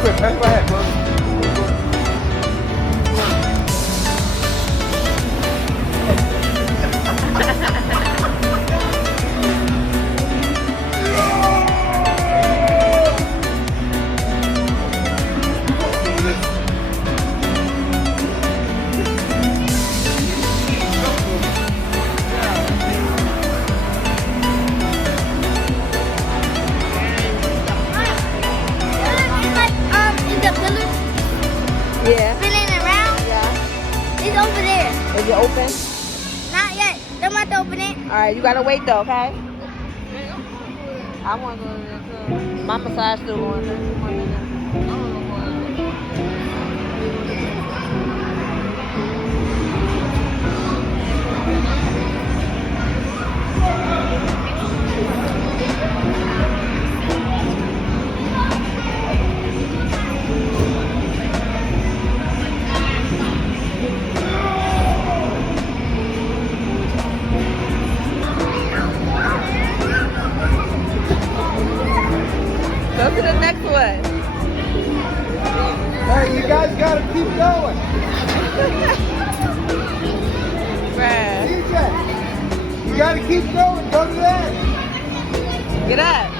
quick. Let's go ahead, bro. Yeah. Spinning around? Yeah. It's over there. Is it open? Not yet. They're about to open it. Alright, you gotta wait though, okay? I wanna go to there too. My massage still going there. 2 more minutes. Go to the next one. Hey, you guys gotta keep going. Bruh. DJ, you gotta keep going. Go to that. Get up.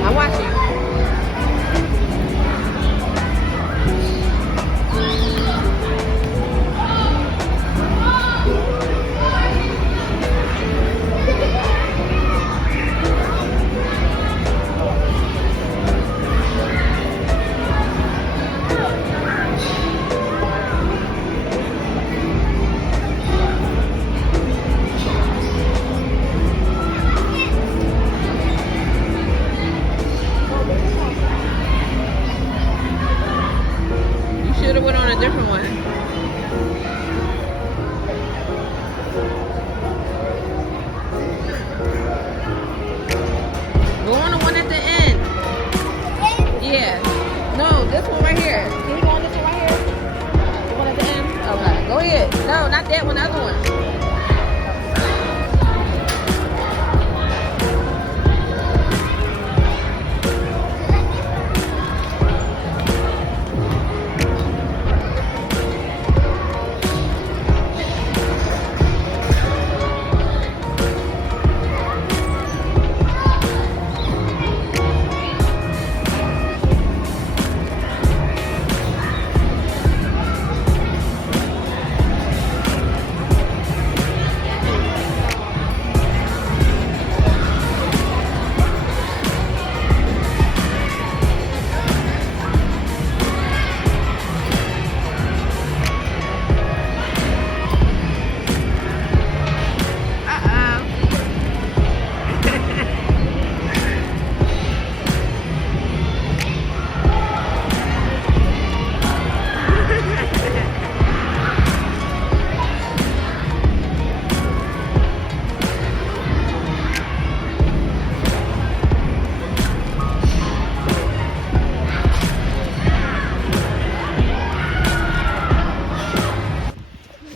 I'm watching. You should have went on a different one. Go on the one at the end. Yeah. No, this one right here. Can you go on this one right here? The one at the end? Okay, go ahead. No, not that one, the other one.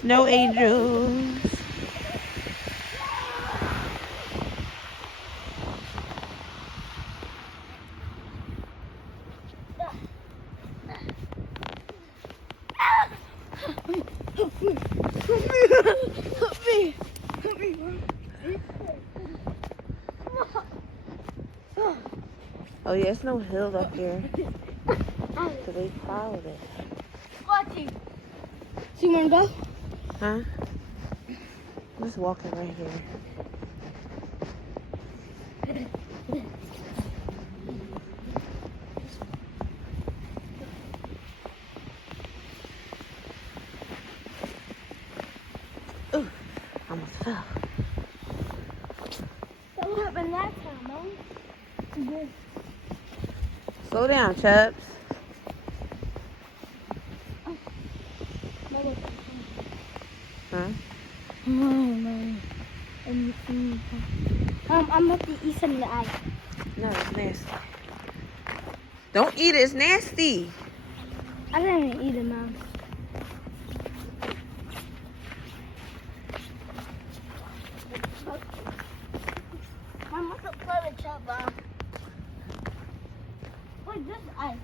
No angels. Oh yeah, it's no hill up here. So they followed it. So you wanna go? Huh? I'm just walking right here. Ooh, I almost fell. So what happened last time, Mom? Slow down, Chubbs. Huh? I'm about to eat some of the ice. No, it's nasty. Don't eat it. It's nasty. I didn't even eat it, Mom. Mom, what's the flavor chop, Mom? Wait, this ice.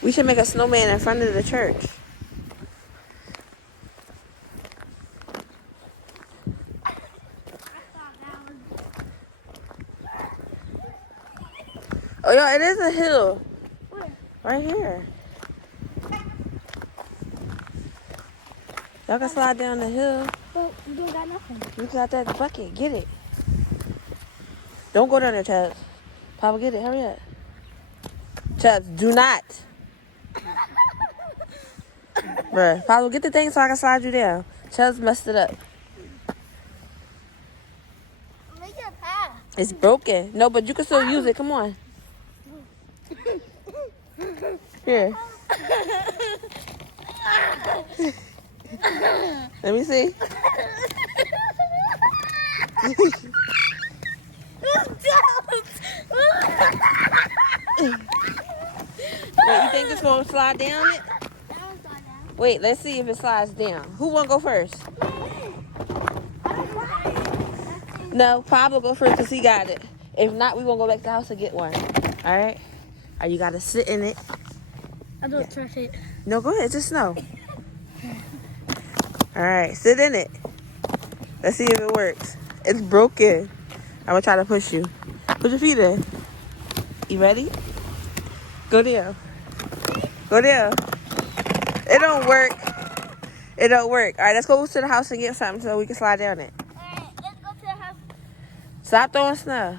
We should make a snowman in front of the church. Oh, yeah, it is a hill. Where? Right here. Y'all can slide down the hill. But we don't got nothing. You got that bucket. Get it. Don't go down there, Chubbs. Papa, get it. Hurry up. Chubbs, do not. Bruh, Papa, get the thing so I can slide you down. Chubbs messed it up. Make it pass. It's broken. No, but you can still use it. Come on. Here. Let me see. Wait, you think it's going to slide down it? Wait, let's see if it slides down. Who want to go first? No, Pablo go first because he got it. If not, we won't go back to the house and get one. All right? You got to sit in it. I don't trust it. No, go ahead. It's just snow. All right, sit in it. Let's see if it works. It's broken. I'm going to try to push you. Put your feet in. You ready? Go there. Go there. It don't work. It don't work. All right, let's go to the house and get something so we can slide down it. All right, let's go to the house. Stop throwing snow.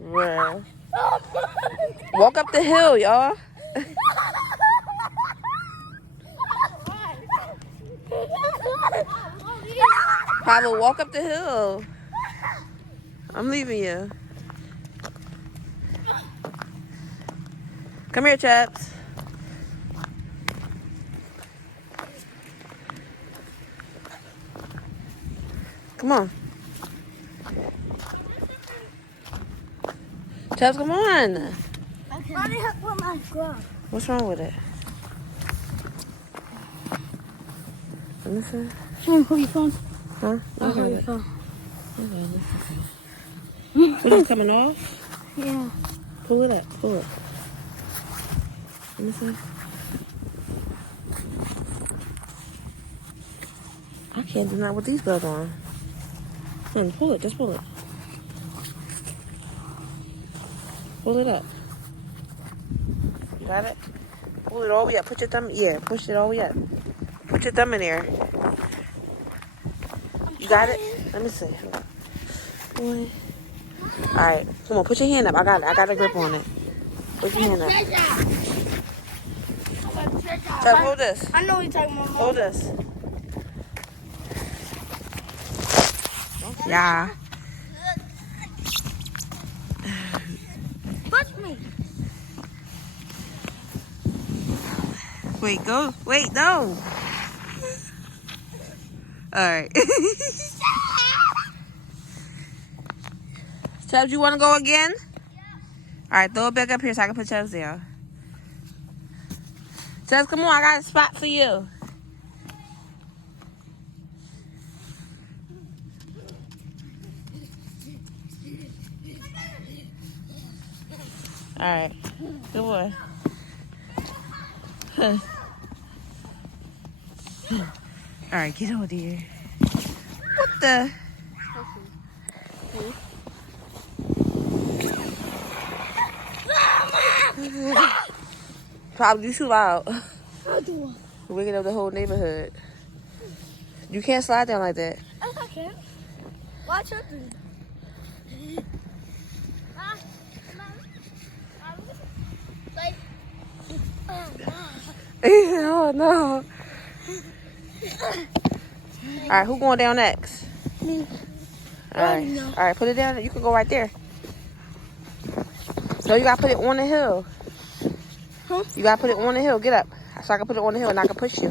Bruh. Walk up the hill, y'all. Pablo, walk up the hill. I'm leaving you. Come here, chaps. Come on. Chaps, come on. Okay. With my glove. What's wrong with it? Let me see. Can I hold your phone? Huh? I'll hold your phone. Is it coming off? Yeah. Pull it up. Pull it. Let me see. I can't do that with these gloves on. Pull it. Just pull it. Pull it up. You got it? Pull it all the way up. Put your thumb. Yeah, push it all the way up. Put your thumb in there. You got it? Let me see. Boy. All right. Come on. Put your hand up. I got it. I got a grip on it. Put your hand up. So hold this. I know what you're talking about. Hold this. Yeah. Push me. Wait, go. Wait, no. All right. Chubbs, you want to go again? Yeah. All right, throw it back up here so I can put Chubbs down. Chubbs, come on. I got a spot for you. All right. Good boy. All right, get over there. What the? Probably too loud. I'll do one. Waking up the whole neighborhood. You can't slide down like that. Yes, I can. Watch her do. Like, Oh no. Alright, who going down next? Me. Alright. No. Alright, put it down. You can go right there. No, you gotta put it on the hill. Huh? You gotta put it on the hill. Get up. So I can put it on the hill and I can push you.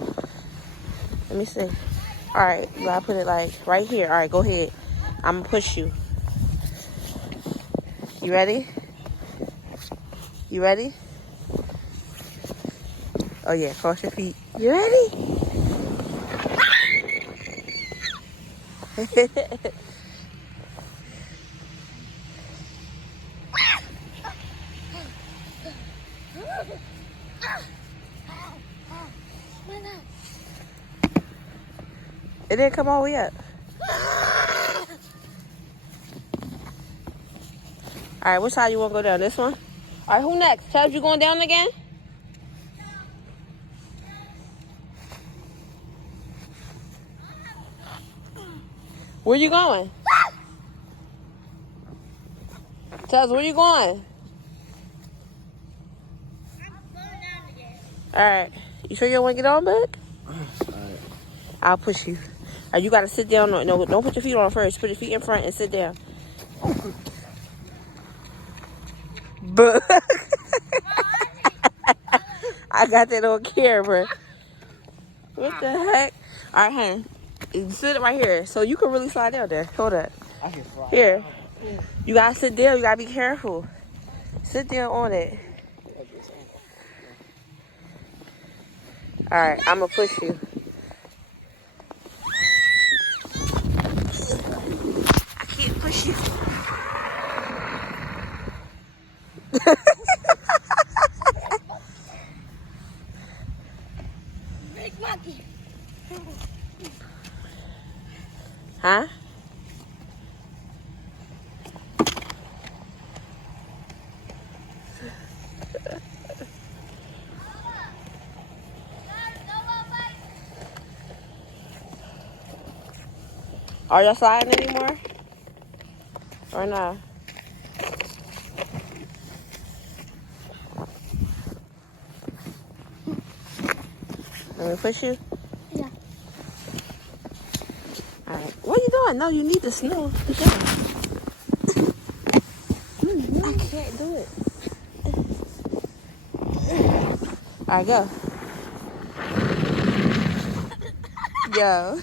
Let me see. Alright, you gotta put it like right here. Alright, go ahead. I'm gonna push you. You ready? You ready? Oh yeah, cross your feet. You ready? It didn't come all the way up. Alright, which side you want to go down? This one? Alright, who next? Chubbs, you going down again? Where you going? Chubbs, where you going? Alright. You sure you don't want to get on, bud? Alright. I'll push you. You got to sit down. No, don't put your feet on first. Put your feet in front and sit down. But I got that on camera. What the heck? All right, honey. Sit right here so you can really slide down there. Hold up. I can fly. Here. You got to sit down. You got to be careful. Sit down on it. All right, I'm going to push you. I can't push you. big monkey. Huh? Are y'all sliding anymore? Or not? Let me push you? Yeah. Alright. What are you doing? No, you need the snow. Get down. I can't do it. Alright, go. Go.